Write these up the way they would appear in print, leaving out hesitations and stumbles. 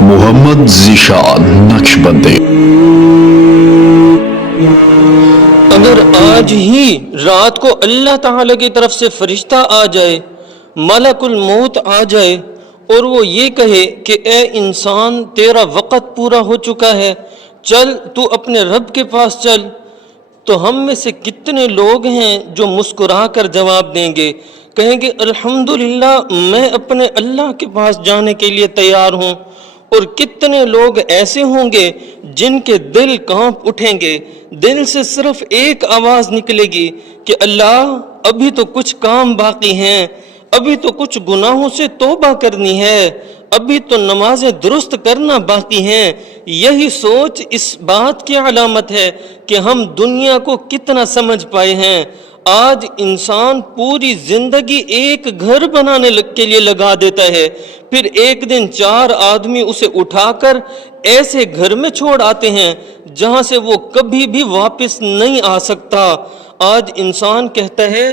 محمد ذیشان نقشبندی۔ اگر آج ہی رات کو اللہ تعالی کی طرف سے فرشتہ آ جائے، ملک الموت آ جائے اور وہ یہ کہے کہ اے انسان تیرا وقت پورا ہو چکا ہے، چل تو اپنے رب کے پاس چل، تو ہم میں سے کتنے لوگ ہیں جو مسکرا کر جواب دیں گے، کہیں گے الحمدللہ میں اپنے اللہ کے پاس جانے کے لیے تیار ہوں۔ اور کتنے لوگ ایسے ہوں گے جن کے دل کانپ اٹھیں گے، دل سے صرف ایک آواز نکلے گی کہ اللہ ابھی تو کچھ کام باقی ہیں، ابھی تو کچھ گناہوں سے توبہ کرنی ہے، ابھی تو نمازیں درست کرنا باقی ہیں۔ یہی سوچ اس بات کی علامت ہے کہ ہم دنیا کو کتنا سمجھ پائے ہیں۔ آج انسان پوری زندگی ایک گھر بنانے کے لیے لگا دیتا ہے، پھر ایک دن 4 آدمی اسے اٹھا کر ایسے گھر میں چھوڑ آتے ہیں جہاں سے وہ کبھی بھی واپس نہیں آ سکتا۔ آج انسان کہتا ہے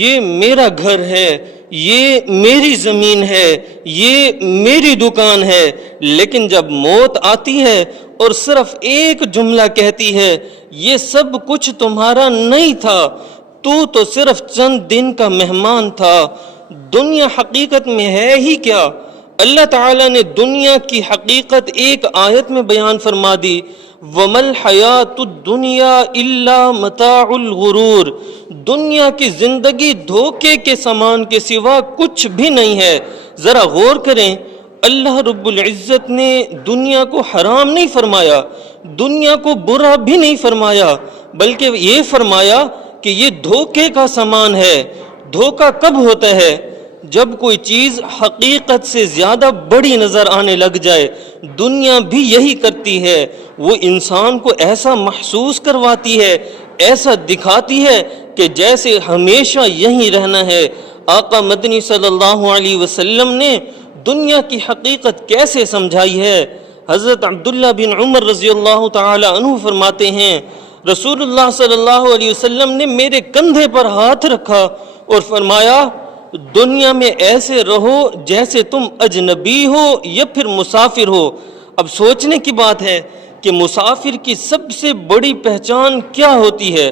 یہ میرا گھر ہے، یہ میری زمین ہے، یہ میری دکان ہے، لیکن جب موت آتی ہے اور صرف ایک جملہ کہتی ہے یہ سب کچھ تمہارا نہیں تھا، تو صرف چند دن کا مہمان تھا۔ دنیا حقیقت میں ہے ہی کیا؟ اللہ تعالیٰ نے دنیا کی حقیقت ایک آیت میں بیان فرما دی، وَمَا الْحَيَاةُ الدُّنْيَا إِلَّا مَتَاعُ الْغُرُورِ، دنیا کی زندگی دھوکے کے سامان کے سوا کچھ بھی نہیں ہے۔ ذرا غور کریں، اللہ رب العزت نے دنیا کو حرام نہیں فرمایا، دنیا کو برا بھی نہیں فرمایا، بلکہ یہ فرمایا کہ یہ دھوکے کا سامان ہے۔ دھوکہ کب ہوتا ہے؟ جب کوئی چیز حقیقت سے زیادہ بڑی نظر آنے لگ جائے۔ دنیا بھی یہی کرتی ہے، وہ انسان کو ایسا محسوس کرواتی ہے، ایسا دکھاتی ہے کہ جیسے ہمیشہ یہیں رہنا ہے۔ آقا مدنی صلی اللہ علیہ وسلم نے دنیا کی حقیقت کیسے سمجھائی ہے؟ حضرت عبداللہ بن عمر رضی اللہ تعالی عنہ فرماتے ہیں رسول اللہ صلی اللہ علیہ وسلم نے میرے کندھے پر ہاتھ رکھا اور فرمایا دنیا میں ایسے رہو جیسے تم اجنبی ہو یا پھر مسافر ہو۔ اب سوچنے کی بات ہے کہ مسافر کی سب سے بڑی پہچان کیا ہوتی ہے؟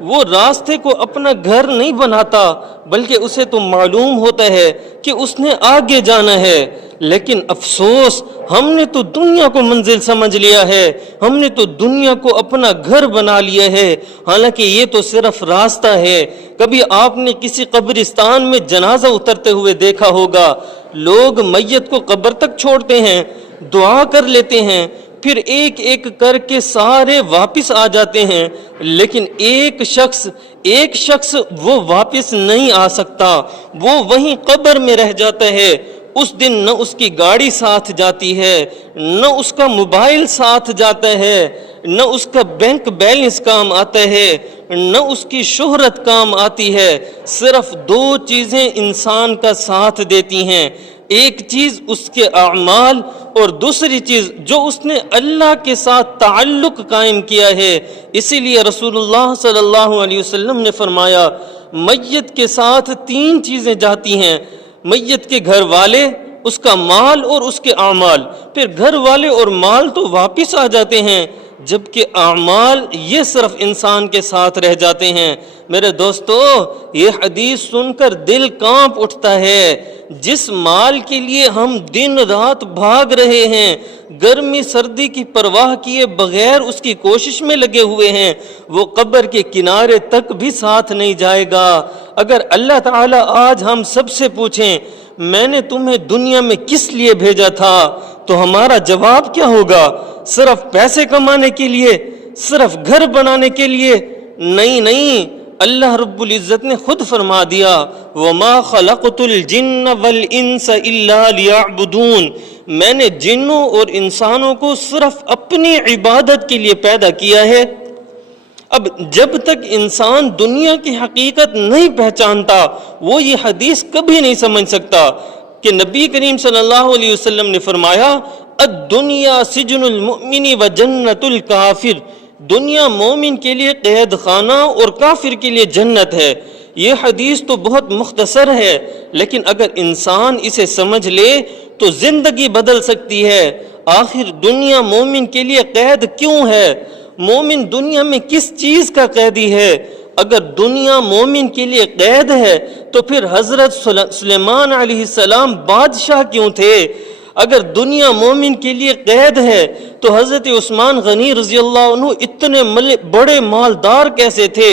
وہ راستے کو اپنا گھر نہیں بناتا، بلکہ اسے تو معلوم ہوتا ہے کہ اس نے آگے جانا ہے۔ لیکن افسوس، ہم نے تو دنیا کو منزل سمجھ لیا ہے، ہم نے تو دنیا کو اپنا گھر بنا لیا ہے، حالانکہ یہ تو صرف راستہ ہے۔ کبھی آپ نے کسی قبرستان میں جنازہ اترتے ہوئے دیکھا ہوگا، لوگ میت کو قبر تک چھوڑتے ہیں، دعا کر لیتے ہیں، پھر ایک ایک کر کے سارے واپس آ جاتے ہیں، لیکن ایک شخص وہ واپس نہیں آ سکتا، وہ وہیں قبر میں رہ جاتا ہے۔ اس دن نہ اس کی گاڑی ساتھ جاتی ہے، نہ اس کا موبائل ساتھ جاتا ہے، نہ اس کا بینک بیلنس کام آتا ہے، نہ اس کی شہرت کام آتی ہے۔ صرف 2 چیزیں انسان کا ساتھ دیتی ہیں، ایک چیز اس کے اعمال اور دوسری چیز جو اس نے اللہ کے ساتھ تعلق قائم کیا ہے۔ اسی لیے رسول اللہ صلی اللہ علیہ وسلم نے فرمایا میت کے ساتھ 3 چیزیں جاتی ہیں، میت کے گھر والے، اس کا مال اور اس کے اعمال۔ پھر گھر والے اور مال تو واپس آ جاتے ہیں، جبکہ اعمال یہ صرف انسان کے ساتھ رہ جاتے ہیں۔ میرے دوستو، یہ حدیث سن کر دل کانپ اٹھتا ہے۔ جس مال کے لیے ہم دن رات بھاگ رہے ہیں، گرمی سردی کی پرواہ کیے بغیر اس کی کوشش میں لگے ہوئے ہیں، وہ قبر کے کنارے تک بھی ساتھ نہیں جائے گا۔ اگر اللہ تعالیٰ آج ہم سب سے پوچھیں میں نے تمہیں دنیا میں کس لیے بھیجا تھا، تو ہمارا جواب کیا ہوگا؟ صرف پیسے کمانے کے لیے، صرف گھر بنانے کے لیے؟ نہیں، اللہ رب العزت نے خود فرما دیا وَمَا خَلَقْتُ الْجِنَّ وَالْإِنسَ إِلَّا لِيَعْبُدُونَ، میں نے جنوں اور انسانوں کو صرف اپنی عبادت کے لیے پیدا کیا ہے۔ اب جب تک انسان دنیا کی حقیقت نہیں پہچانتا، وہ یہ حدیث کبھی نہیں سمجھ سکتا کہ نبی کریم صلی اللہ علیہ وسلم نے فرمایا الدنیا سجن المؤمن و جنت الکافر، دنیا مومن کے لیے قید خانہ اور کافر کے لیے جنت ہے۔ یہ حدیث تو بہت مختصر ہے، لیکن اگر انسان اسے سمجھ لے تو زندگی بدل سکتی ہے۔ آخر دنیا مومن کے لیے قید کیوں ہے؟ مومن دنیا میں کس چیز کا قیدی ہے؟ اگر دنیا مومن کے لیے قید ہے تو پھر حضرت سلیمان علیہ السلام بادشاہ کیوں تھے؟ اگر دنیا مومن کے لیے قید ہے تو حضرت عثمان غنی رضی اللہ عنہ اتنے بڑے مالدار کیسے تھے؟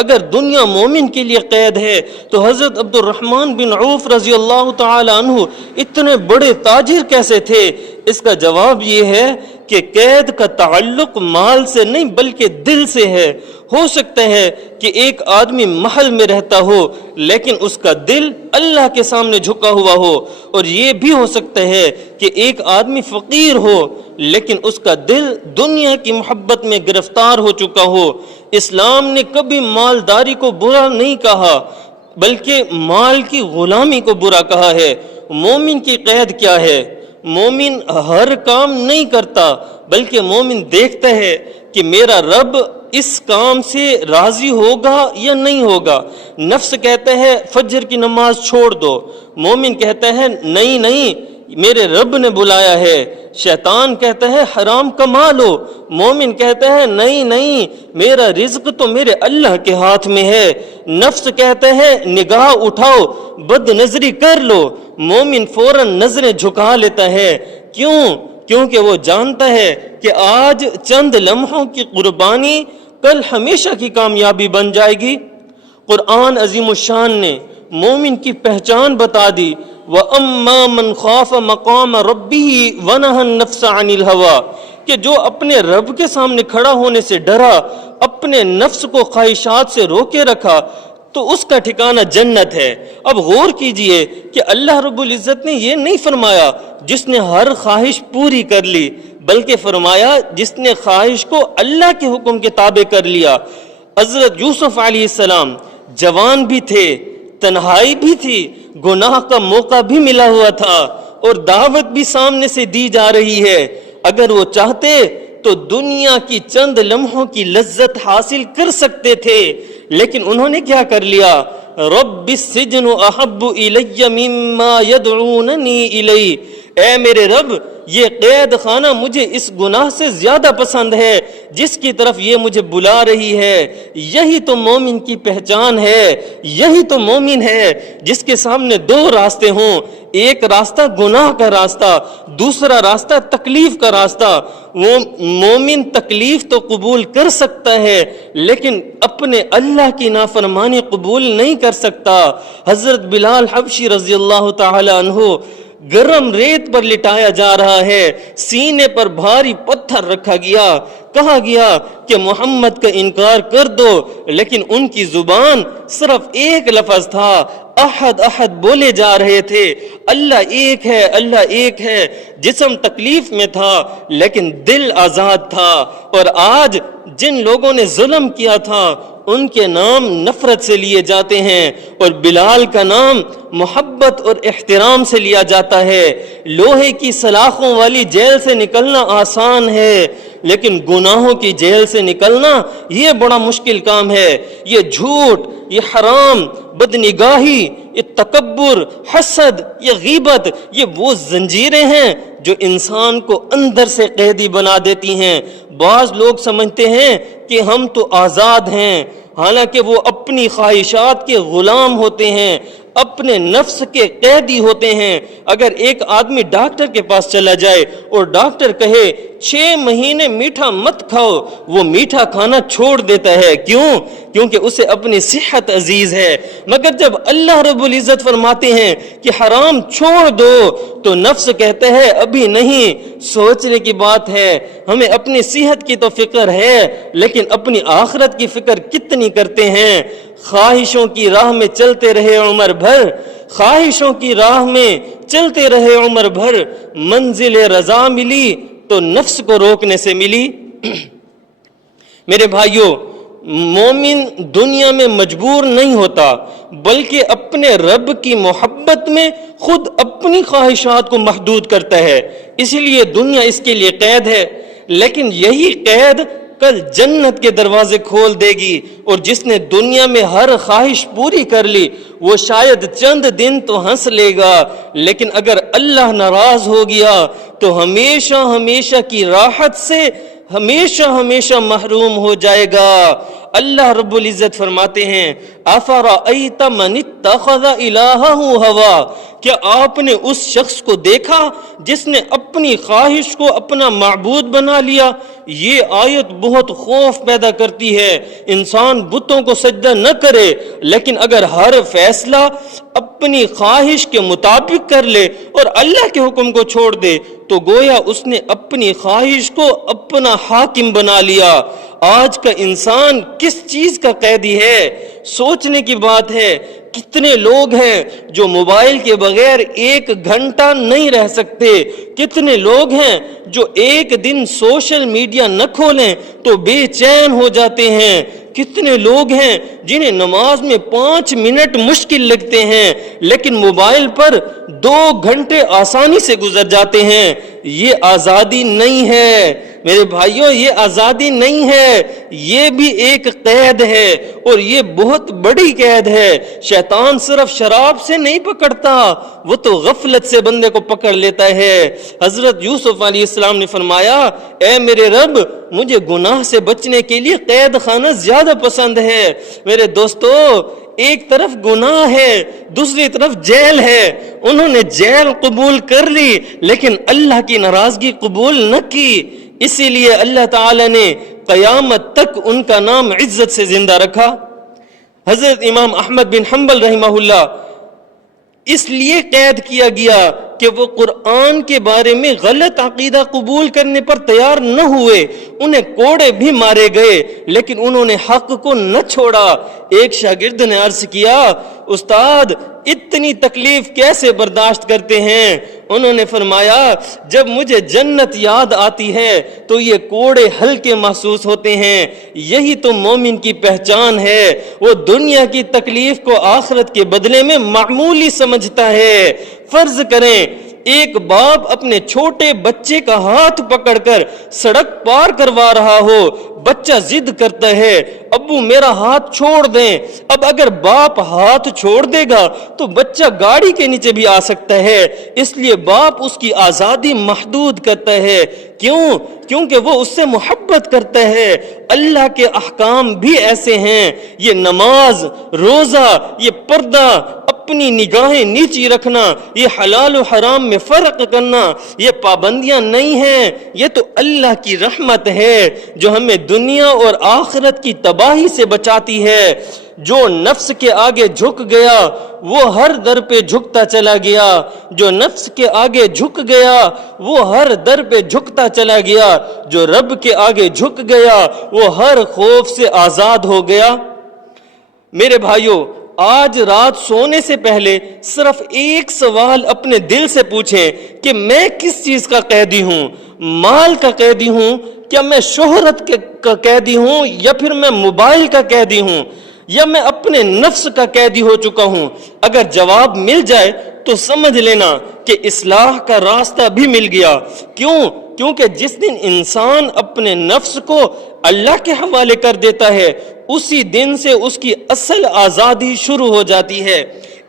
اگر دنیا مومن کے لیے قید ہے تو حضرت عبد الرحمن بن عوف رضی اللہ تعالی عنہ اتنے بڑے تاجر کیسے تھے؟ اس کا جواب یہ ہے کہ قید کا تعلق مال سے نہیں بلکہ دل سے ہے۔ ہو سکتا ہے کہ ایک آدمی محل میں رہتا ہو لیکن اس کا دل اللہ کے سامنے جھکا ہوا ہو، اور یہ بھی ہو سکتا ہے کہ ایک آدمی فقیر ہو لیکن اس کا دل دنیا کی محبت میں گرفتار ہو چکا ہو۔ اسلام نے کبھی مالداری کو برا نہیں کہا بلکہ مال کی غلامی کو برا کہا ہے۔ مومن کی قید کیا ہے؟ مومن ہر کام نہیں کرتا بلکہ مومن دیکھتا ہے کہ میرا رب اس کام سے راضی ہوگا یا نہیں ہوگا۔ نفس کہتا ہے فجر کی نماز چھوڑ دو، مومن کہتا ہے نہیں نہیں میرے رب نے بلایا ہے۔ شیطان کہتا ہے حرام کما لو، مومن کہتا ہے نہیں نہیں میرا رزق تو میرے اللہ کے ہاتھ میں ہے۔ نفس کہتا ہے نگاہ اٹھاؤ، بد نظری کر لو، مومن فوراً نظریں جھکا لیتا ہے۔ کیوں؟ کیونکہ وہ جانتا ہے کہ آج چند لمحوں کی قربانی کل ہمیشہ کی کامیابی بن جائے گی۔ قرآن عظیم الشان نے مومن کی پہچان بتا دی، وَأَمَّا مَنْ خَافَ مَقَامَ رَبِّهِ وَنَهَى النَّفْسَ عَنِ الْهَوَىٰ، کہ جو اپنے رب کے سامنے کھڑا ہونے سے ڈرا، اپنے نفس کو خواہشات سے روکے رکھا، تو اس کا ٹھکانہ جنت ہے۔ اب غور کیجئے کہ اللہ رب العزت نے یہ نہیں فرمایا جس نے ہر خواہش پوری کر لی، بلکہ فرمایا جس نے خواہش کو اللہ کے حکم کے تابع کر لیا۔ حضرت یوسف علیہ السلام جوان بھی تھے، تنہائی بھی تھی، گناہ کا موقع بھی ملا ہوا تھا، اور دعوت بھی سامنے سے دی جا رہی ہے۔ اگر وہ چاہتے تو دنیا کی چند لمحوں کی لذت حاصل کر سکتے تھے، لیکن انہوں نے کیا کر لیا؟ رب السجن احب الی مما یدعوننی الی، اے میرے رب یہ قید خانہ مجھے اس گناہ سے زیادہ پسند ہے جس کی طرف یہ مجھے بلا رہی ہے۔ یہی تو مومن کی پہچان ہے، یہی تو مومن ہے جس کے سامنے دو راستے ہوں، ایک راستہ گناہ کا راستہ، دوسرا راستہ تکلیف کا راستہ۔ وہ مومن تکلیف تو قبول کر سکتا ہے لیکن اپنے اللہ کی نافرمانی قبول نہیں کر سکتا۔ حضرت بلال حبشی رضی اللہ تعالی عنہ گرم ریت پر لٹایا جا رہا ہے، سینے پر بھاری پتھر رکھا گیا، کہا گیا کہ محمد کا انکار کر دو، لیکن ان کی زبان صرف ایک لفظ تھا، احد احد بولے جا رہے تھے، اللہ ایک ہے، اللہ ایک ہے۔ جسم تکلیف میں تھا لیکن دل آزاد تھا۔ اور آج جن لوگوں نے ظلم کیا تھا ان کے نام نفرت سے لیے جاتے ہیں، اور بلال کا نام محبت اور احترام سے لیا جاتا ہے۔ لوہے کی سلاخوں والی جیل سے نکلنا آسان ہے لیکن گناہوں کی جیل سے نکلنا یہ بڑا مشکل کام ہے۔ یہ جھوٹ، یہ حرام، بدنگاہی، یہ تکبر، حسد، یہ غیبت، یہ وہ زنجیریں ہیں جو انسان کو اندر سے قیدی بنا دیتی ہیں۔ بعض لوگ سمجھتے ہیں کہ ہم تو آزاد ہیں، حالانکہ وہ اپنی خواہشات کے غلام ہوتے ہیں، اپنے نفس کے قیدی ہوتے ہیں۔ اگر ایک آدمی ڈاکٹر کے پاس چلا جائے اور ڈاکٹر کہے 6 مہینے میٹھا مت کھاؤ، وہ میٹھا کھانا چھوڑ دیتا ہے۔ کیوں؟ کیونکہ اسے اپنی صحت عزیز ہے۔ مگر جب اللہ رب العزت فرماتے ہیں کہ حرام چھوڑ دو تو نفس کہتا ہے ابھی نہیں، سوچنے کی بات ہے، ہمیں اپنی صحت کی تو فکر ہے لیکن اپنی آخرت کی فکر کتنی کرتے ہیں؟ خواہشوں کی راہ میں چلتے رہے عمر بھر، خواہشوں کی راہ میں چلتے رہے عمر بھر، منزل رضا ملی تو نفس کو روکنے سے ملی۔ میرے بھائیوں، مومن دنیا میں مجبور نہیں ہوتا بلکہ اپنے رب کی محبت میں خود اپنی خواہشات کو محدود کرتا ہے، اسی لیے دنیا اس کے لیے قید ہے۔ لیکن یہی قید کل جنت کے دروازے کھول دے گی، اور جس نے دنیا میں ہر خواہش پوری کر لی وہ شاید چند دن تو ہنس لے گا، لیکن اگر اللہ ناراض ہو گیا تو ہمیشہ ہمیشہ کی راحت سے ہمیشہ ہمیشہ محروم ہو جائے گا۔ اللہ رب العزت فرماتے ہیں افرأیت من اتخذ الہہ ہوا، کیا آپ نے اس شخص کو دیکھا جس نے اپنی خواہش کو اپنا معبود بنا لیا؟ یہ آیت بہت خوف پیدا کرتی ہے۔ انسان بتوں کو سجدہ نہ کرے، لیکن اگر ہر فیصلہ اپنی خواہش کے مطابق کر لے اور اللہ کے حکم کو چھوڑ دے تو گویا اس نے اپنی خواہش کو اپنا حاکم بنا لیا۔ آج کا انسان کس چیز کا قیدی ہے؟ سوچنے کی بات ہے، کتنے لوگ ہیں جو موبائل کے بغیر 1 گھنٹہ نہیں رہ سکتے، کتنے لوگ ہیں جو ایک دن سوشل میڈیا نہ کھولیں تو بے چین ہو جاتے ہیں، کتنے لوگ ہیں جنہیں نماز میں 5 منٹ مشکل لگتے ہیں لیکن موبائل پر 2 گھنٹے آسانی سے گزر جاتے ہیں۔ یہ آزادی نہیں ہے میرے بھائیوں، یہ آزادی نہیں ہے، یہ بھی ایک قید ہے، اور یہ بہت بڑی قید ہے۔ شیطان صرف شراب سے نہیں پکڑتا، وہ تو غفلت سے بندے کو پکڑ لیتا ہے۔ حضرت یوسف علیہ السلام نے فرمایا اے میرے رب، مجھے گناہ سے بچنے کے لیے قید خانہ زیادہ پسند ہے۔ میرے دوستو، ایک طرف گناہ ہے، دوسری طرف جیل ہے۔ انہوں نے جیل قبول کر لی لیکن اللہ کی ناراضگی قبول نہ کی، اسی لیے اللہ تعالی نے قیامت تک ان کا نام عزت سے زندہ رکھا۔ حضرت امام احمد بن حنبل رحمہ اللہ اس لیے قید کیا گیا کہ وہ قرآن کے بارے میں غلط عقیدہ قبول کرنے پر تیار نہ ہوئے، انہیں کوڑے بھی مارے گئے لیکن انہوں نے حق کو نہ چھوڑا۔ ایک شاگرد نے عرض کیا استاد اتنی تکلیف کیسے برداشت کرتے ہیں؟ انہوں نے فرمایا جب مجھے جنت یاد آتی ہے تو یہ کوڑے ہلکے محسوس ہوتے ہیں، یہی تو مومن کی پہچان ہے، وہ دنیا کی تکلیف کو آخرت کے بدلے میں معمولی سمجھتا ہے۔ فرض کریں ایک باپ اپنے چھوٹے بچے کا ہاتھ پکڑ کر سڑک پار کروا رہا ہو، بچہ ضد کرتا ہے ابو میرا ہاتھ چھوڑ دیں۔ اب اگر باپ ہاتھ چھوڑ دے گا تو بچہ گاڑی کے نیچے بھی آ سکتا ہے، اس لیے باپ اس کی آزادی محدود کرتا ہے۔ کیوں؟ کیونکہ وہ اس سے محبت کرتا ہے۔ اللہ کے احکام بھی ایسے ہیں، یہ نماز، روزہ، یہ پردہ، اپنی نگاہیں نیچی رکھنا، یہ حلال و حرام میں فرق کرنا، یہ پابندیاں نہیں ہیں، یہ تو اللہ کی رحمت ہے جو ہمیں دنیا اور آخرت کی تباہی سے بچاتی ہے۔ جو نفس کے آگے جھک گیا وہ ہر در پہ جھکتا چلا گیا، جو نفس کے آگے جھک گیا وہ ہر در پہ جھکتا چلا گیا، جو رب کے آگے جھک گیا وہ ہر خوف سے آزاد ہو گیا۔ میرے بھائیوں، آج رات سونے سے پہلے صرف ایک سوال اپنے دل سے پوچھیں کہ میں کس چیز کا قیدی ہوں؟ مال کا قیدی ہوں، کیا میں شہرت کا قیدی ہوں، یا پھر میں موبائل کا قیدی ہوں، یا میں اپنے نفس کا قیدی ہو چکا ہوں؟ اگر جواب مل جائے تو سمجھ لینا کہ اصلاح کا راستہ بھی مل گیا۔ کیوں؟ کیونکہ جس دن انسان اپنے نفس کو اللہ کے حوالے کر دیتا ہے اسی دن سے اس کی اصل آزادی شروع ہو جاتی ہے۔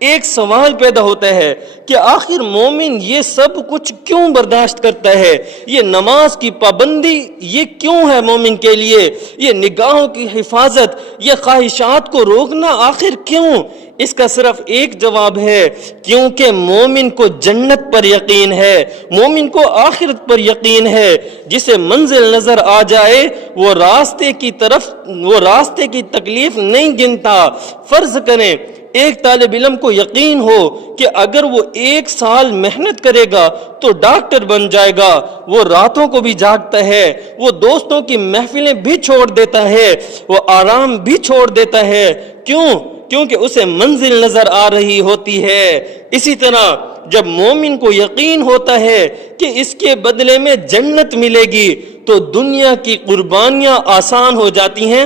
ایک سوال پیدا ہوتا ہے کہ آخر مومن یہ سب کچھ کیوں برداشت کرتا ہے؟ یہ نماز کی پابندی یہ کیوں ہے مومن کے لیے؟ یہ نگاہوں کی حفاظت، یہ خواہشات کو روکنا آخر کیوں؟ اس کا صرف ایک جواب ہے، کیونکہ مومن کو جنت پر یقین ہے، مومن کو آخرت پر یقین ہے۔ جسے منزل نظر آ جائے وہ راستے کی تکلیف نہیں گنتا۔ فرض کریں ایک طالب علم کو یقین ہو کہ اگر وہ 1 سال محنت کرے گا تو ڈاکٹر بن جائے گا، وہ راتوں کو بھی جاگتا ہے، وہ دوستوں کی محفلیں بھی چھوڑ دیتا ہے، وہ آرام بھی چھوڑ دیتا ہے۔ کیوں؟ کیونکہ اسے منزل نظر آ رہی ہوتی ہے۔ اسی طرح جب مومن کو یقین ہوتا ہے کہ اس کے بدلے میں جنت ملے گی تو دنیا کی قربانیاں آسان ہو جاتی ہیں۔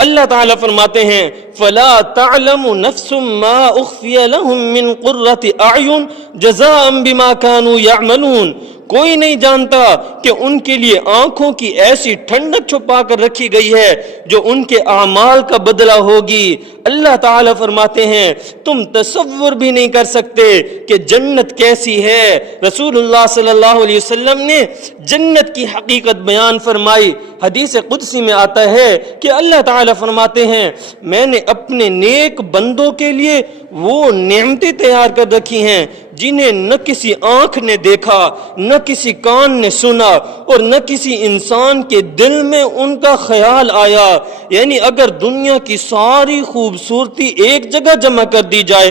اللہ تعالیٰ فرماتے ہیں فَلَا تَعْلَمُ نَفْسٌ مَّا أُخْفِيَ لَهُم مِّن قُرَّةِ أَعْيُنٍ جَزَاءً بِمَا كَانُوا يَعْمَلُونَ۔ کوئی نہیں جانتا کہ ان کے لیے آنکھوں کی ایسی ٹھنڈک چھپا کر رکھی گئی ہے جو ان کے اعمال کا بدلہ ہوگی۔ اللہ تعالیٰ فرماتے ہیں تم تصور بھی نہیں کر سکتے کہ جنت کیسی ہے۔ رسول اللہ صلی اللہ علیہ وسلم نے جنت کی حقیقت بیان فرمائی۔ حدیث قدسی میں آتا ہے کہ اللہ تعالیٰ فرماتے ہیں میں نے اپنے نیک بندوں کے لیے وہ نعمتیں تیار کر رکھی ہیں جنہیں نہ کسی آنکھ نے دیکھا، نہ کسی کان نے سنا، اور نہ کسی انسان کے دل میں ان کا خیال آیا۔ یعنی اگر دنیا کی ساری خوبصورتی ایک جگہ جمع کر دی جائے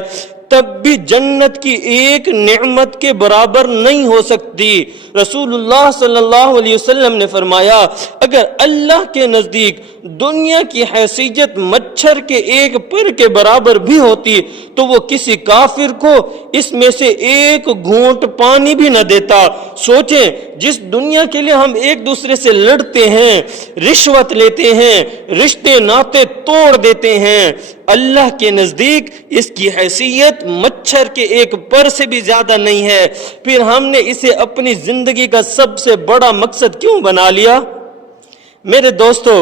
تب بھی جنت کی ایک نعمت کے برابر نہیں ہو سکتی۔ رسول اللہ صلی اللہ علیہ وسلم نے فرمایا اگر اللہ کے نزدیک دنیا کی حیثیت مچھر کے ایک پر کے برابر بھی ہوتی تو وہ کسی کافر کو اس میں سے ایک گھونٹ پانی بھی نہ دیتا۔ سوچیں جس دنیا کے لیے ہم ایک دوسرے سے لڑتے ہیں، رشوت لیتے ہیں، رشتے ناطے توڑ دیتے ہیں، اللہ کے نزدیک اس کی حیثیت مچھر کے ایک پر سے بھی زیادہ نہیں ہے۔ پھر ہم نے اسے اپنی زندگی کا سب سے بڑا مقصد کیوں بنا لیا؟ میرے دوستو،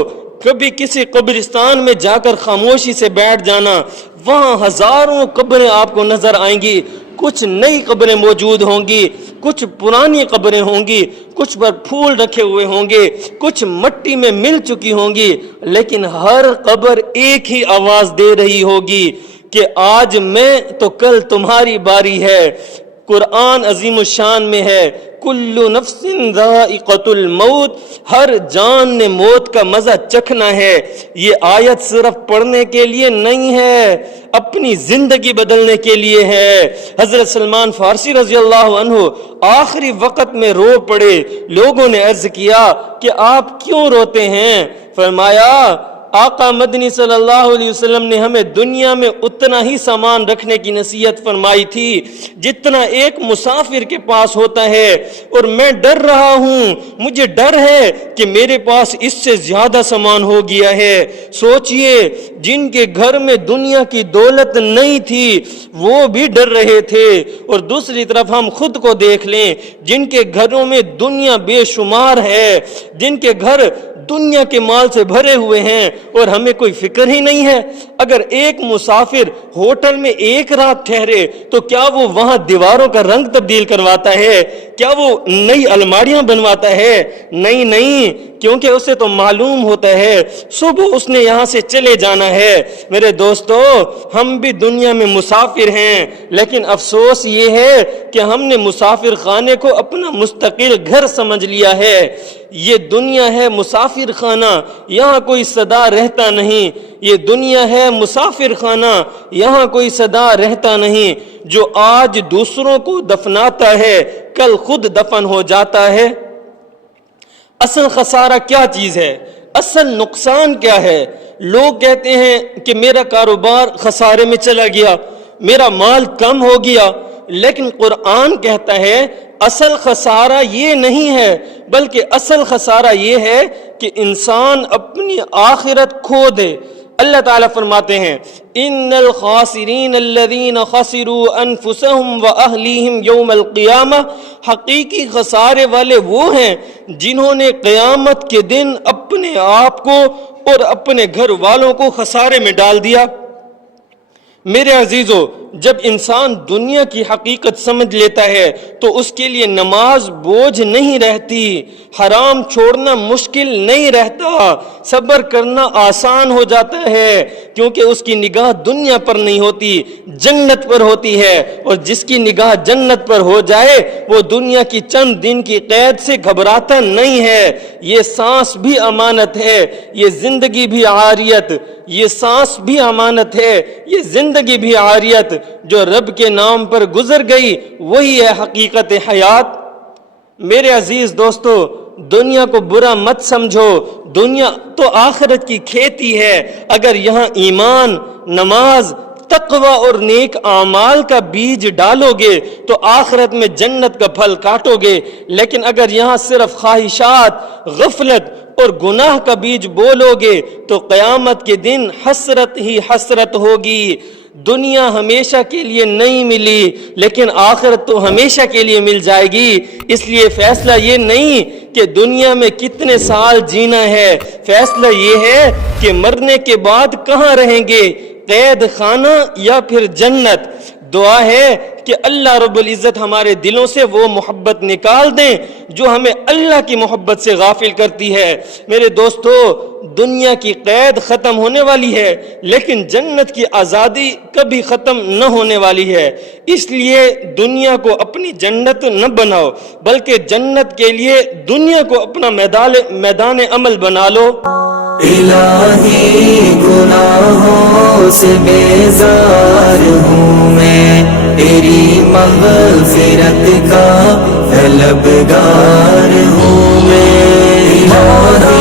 کبھی کسی قبرستان میں جا کر خاموشی سے بیٹھ جانا، وہاں ہزاروں قبریں آپ کو نظر آئیں گی، کچھ نئی قبریں موجود ہوں گی، کچھ پرانی قبریں ہوں گی، کچھ پر پھول رکھے ہوئے ہوں گے، کچھ مٹی میں مل چکی ہوں گی، لیکن ہر قبر ایک ہی آواز دے رہی ہوگی کہ آج میں تو کل تمہاری باری ہے۔ قرآن عظیم الشان میں ہے کل نفس ذائقۃ الموت، ہر جان نے موت کا مزہ چکھنا ہے۔ یہ آیت صرف پڑھنے کے لیے نہیں ہے، اپنی زندگی بدلنے کے لیے ہے۔ حضرت سلمان فارسی رضی اللہ عنہ آخری وقت میں رو پڑے۔ لوگوں نے عرض کیا کہ آپ کیوں روتے ہیں؟ فرمایا آقا مدنی صلی اللہ علیہ وسلم نے ہمیں دنیا میں اتنا ہی سامان رکھنے کی نصیحت فرمائی تھی جتنا ایک مسافر کے پاس ہوتا ہے، اور میں ڈر رہا ہوں، مجھے ڈر ہے کہ میرے پاس اس سے زیادہ سامان ہو گیا ہے۔ سوچئے جن کے گھر میں دنیا کی دولت نہیں تھی وہ بھی ڈر رہے تھے، اور دوسری طرف ہم خود کو دیکھ لیں جن کے گھروں میں دنیا بے شمار ہے، جن کے گھر دنیا کے مال سے بھرے ہوئے ہیں اور ہمیں کوئی فکر ہی نہیں ہے۔ اگر ایک مسافر ہوٹل میں ایک رات ٹھہرے تو کیا وہ وہاں دیواروں کا رنگ تبدیل کرواتا ہے؟ کیا وہ نئی الماریاں بنواتا ہے؟ نہیں، کیونکہ اسے تو معلوم ہوتا ہے صبح اس نے یہاں سے چلے جانا ہے۔ میرے دوستو، ہم بھی دنیا میں مسافر ہیں، لیکن افسوس یہ ہے کہ ہم نے مسافر خانے کو اپنا مستقل گھر سمجھ لیا ہے۔ یہ دنیا ہے مسافر خانہ، یہاں کوئی صدا رہتا نہیں۔ یہ دنیا ہے مسافر خانہ، یہاں کوئی صدا رہتا نہیں۔ جو آج دوسروں کو دفناتا ہے کل خود دفن ہو جاتا ہے۔ اصل خسارہ کیا چیز ہے؟ اصل نقصان کیا ہے؟ لوگ کہتے ہیں کہ میرا کاروبار خسارے میں چلا گیا، میرا مال کم ہو گیا، لیکن قرآن کہتا ہے اصل خسارہ یہ نہیں ہے، بلکہ اصل خسارہ یہ ہے کہ انسان اپنی آخرت کھو دے۔ اللہ تعالیٰ فرماتے ہیں ان الخاسرین الذین خسروا انفسهم واہلیہم یوم القیامہ، حقیقی خسارے والے وہ ہیں جنہوں نے قیامت کے دن اپنے آپ کو اور اپنے گھر والوں کو خسارے میں ڈال دیا۔ میرے عزیزو، جب انسان دنیا کی حقیقت سمجھ لیتا ہے تو اس کے لیے نماز بوجھ نہیں رہتی، حرام چھوڑنا مشکل نہیں رہتا، صبر کرنا آسان ہو جاتا ہے، کیونکہ اس کی نگاہ دنیا پر نہیں ہوتی، جنت پر ہوتی ہے، اور جس کی نگاہ جنت پر ہو جائے وہ دنیا کی چند دن کی قید سے گھبراتا نہیں ہے۔ یہ سانس بھی امانت ہے، یہ زندگی بھی عاریت، یہ سانس بھی امانت ہے، یہ زندگی بھی عاریت، جو رب کے نام پر گزر گئی وہی ہے حقیقت حیات۔ میرے عزیز دوستو، دنیا کو برا مت سمجھو، دنیا تو آخرت کی کھیتی ہے۔ اگر یہاں ایمان، نماز، تقوی اور نیک اعمال کا بیج ڈالو گے تو آخرت میں جنت کا پھل کاٹو گے، لیکن اگر یہاں صرف خواہشات، غفلت اور گناہ کا بیج بولو گے تو قیامت کے دن حسرت ہی حسرت ہوگی۔ دنیا ہمیشہ کے لیے نہیں ملی، لیکن آخرت تو ہمیشہ کے لیے مل جائے گی۔ اس لیے فیصلہ یہ نہیں کہ دنیا میں کتنے سال جینا ہے، فیصلہ یہ ہے کہ مرنے کے بعد کہاں رہیں گے، قید خانہ یا پھر جنت۔ دعا ہے کہ اللہ رب العزت ہمارے دلوں سے وہ محبت نکال دیں جو ہمیں اللہ کی محبت سے غافل کرتی ہے۔ میرے دوستو، دنیا کی قید ختم ہونے والی ہے لیکن جنت کی آزادی کبھی ختم نہ ہونے والی ہے۔ اس لیے دنیا کو اپنی جنت نہ بناؤ بلکہ جنت کے لیے دنیا کو اپنا میدان عمل بنا لو۔ الہی گناہوں سے بیزار ہوں میں، تیری مغفرت کا طلبگار ہوں میں۔